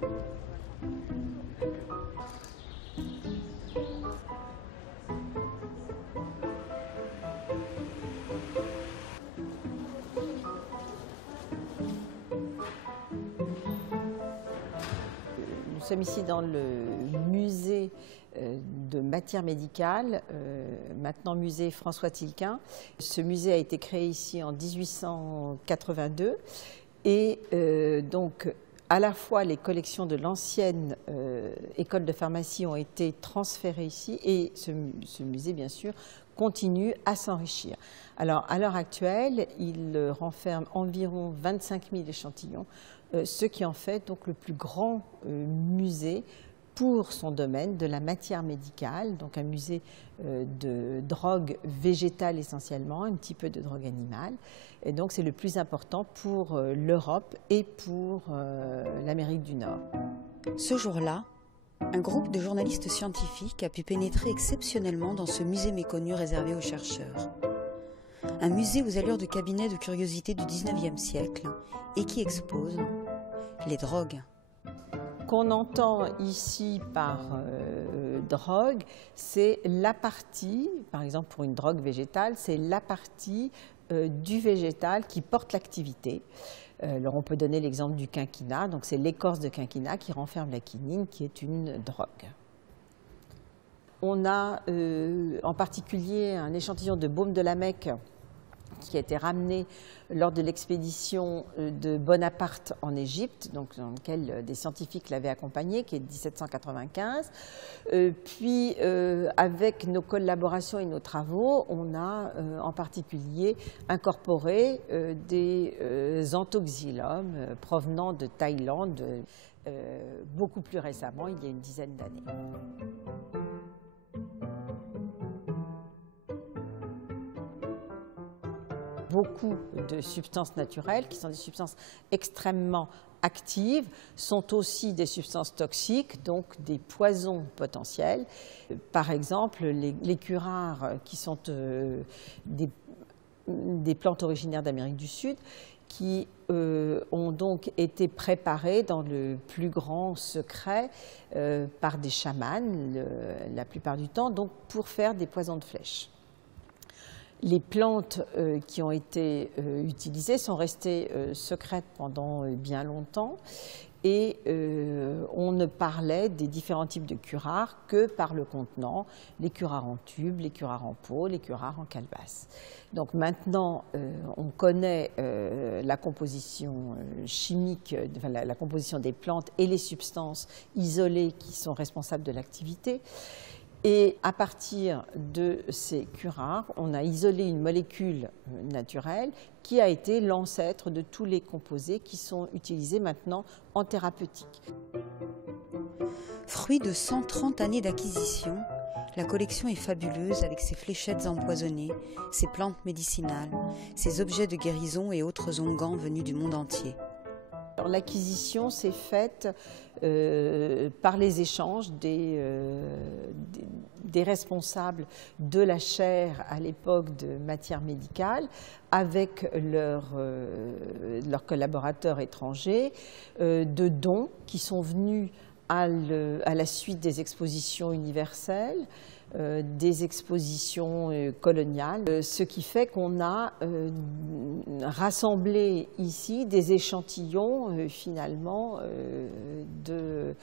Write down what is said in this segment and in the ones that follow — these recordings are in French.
Nous sommes ici dans le musée de matière médicale, maintenant musée François Tilquin. Ce musée a été créé ici en 1882 et donc à la fois les collections de l'ancienne école de pharmacie ont été transférées ici et ce musée bien sûr continue à s'enrichir. Alors à l'heure actuelle, il renferme environ 25 000 échantillons, ce qui en fait donc le plus grand musée pour son domaine de la matière médicale, donc un musée de drogue végétale essentiellement, un petit peu de drogue animale. Et donc c'est le plus important pour l'Europe et pour l'Amérique du Nord. Ce jour-là, un groupe de journalistes scientifiques a pu pénétrer exceptionnellement dans ce musée méconnu réservé aux chercheurs. Un musée aux allures de cabinet de curiosité du 19e siècle et qui expose les drogues. Qu'on entend ici par drogue, c'est la partie, par exemple pour une drogue végétale, c'est la partie du végétal qui porte l'activité. Alors on peut donner l'exemple du quinquina, donc c'est l'écorce de quinquina qui renferme la quinine qui est une drogue. On a en particulier un échantillon de baume de la Mecque qui a été ramené lors de l'expédition de Bonaparte en Égypte, donc dans lequel des scientifiques l'avaient accompagné, qui est de 1795. Puis, avec nos collaborations et nos travaux, on a en particulier incorporé des anthoxylomes provenant de Thaïlande, beaucoup plus récemment, il y a une dizaine d'années. Beaucoup de substances naturelles, qui sont des substances extrêmement actives, sont aussi des substances toxiques, donc des poisons potentiels. Par exemple, les curares, qui sont des plantes originaires d'Amérique du Sud, qui ont donc été préparées dans le plus grand secret par des chamans, la plupart du temps, donc pour faire des poisons de flèche. Les plantes qui ont été utilisées sont restées secrètes pendant bien longtemps et on ne parlait des différents types de curares que par le contenant, les curares en tube, les curares en pot, les curares en calebasse. Donc maintenant, on connaît la composition chimique, enfin, la composition des plantes et les substances isolées qui sont responsables de l'activité. Et à partir de ces curares, on a isolé une molécule naturelle qui a été l'ancêtre de tous les composés qui sont utilisés maintenant en thérapeutique. Fruit de 130 années d'acquisition, la collection est fabuleuse avec ses fléchettes empoisonnées, ses plantes médicinales, ses objets de guérison et autres onguents venus du monde entier. L'acquisition s'est faite par les échanges des responsables de la chaire à l'époque de matière médicale avec leurs collaborateurs étrangers, de dons qui sont venus à la suite des expositions universelles, des expositions coloniales, ce qui fait qu'on a rassemblé ici des échantillons finalement de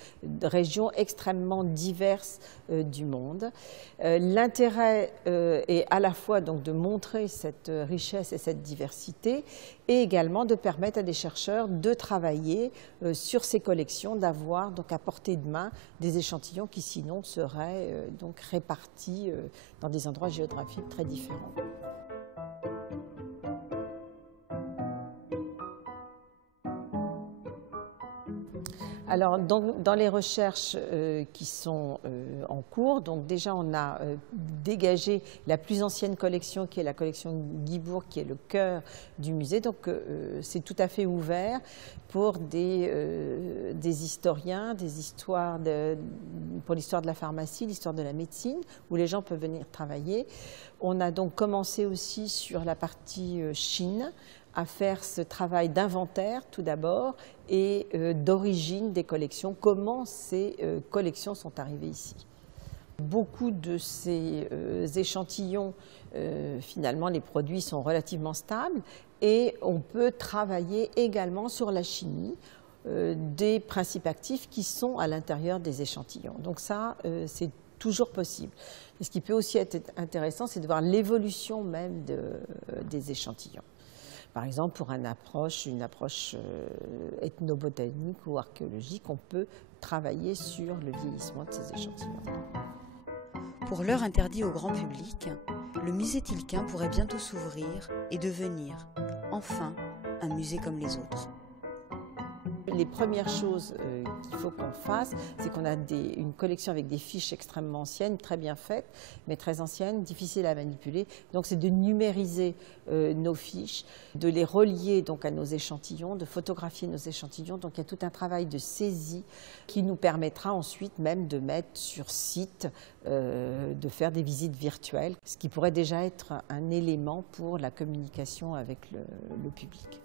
régions extrêmement diverses du monde. L'intérêt est à la fois donc de montrer cette richesse et cette diversité et également de permettre à des chercheurs de travailler sur ces collections, d'avoir donc à portée de main des échantillons qui sinon seraient donc répartis dans des endroits géographiques très différents. Alors, dans les recherches qui sont en cours, donc déjà on a dégagé la plus ancienne collection qui est la collection Guibourg, qui est le cœur du musée. Donc c'est tout à fait ouvert pour des historiens, des histoires pour l'histoire de la pharmacie, l'histoire de la médecine, où les gens peuvent venir travailler. On a donc commencé aussi sur la partie Chine, à faire ce travail d'inventaire tout d'abord et d'origine des collections, comment ces collections sont arrivées ici. Beaucoup de ces échantillons, finalement, les produits sont relativement stables et on peut travailler également sur la chimie des principes actifs qui sont à l'intérieur des échantillons. Donc ça, c'est toujours possible. Et ce qui peut aussi être intéressant, c'est de voir l'évolution même des échantillons. Par exemple, pour une approche ethnobotanique ou archéologique, on peut travailler sur le vieillissement de ces échantillons. Pour l'heure interdit au grand public, le musée Tilquin pourrait bientôt s'ouvrir et devenir, enfin, un musée comme les autres. Les premières choses qu'il faut qu'on fasse, c'est qu'on a une collection avec des fiches extrêmement anciennes, très bien faites, mais très anciennes, difficiles à manipuler. Donc c'est de numériser nos fiches, de les relier donc à nos échantillons, de photographier nos échantillons. Donc il y a tout un travail de saisie qui nous permettra ensuite même de mettre sur site, de faire des visites virtuelles, ce qui pourrait déjà être un élément pour la communication avec le public.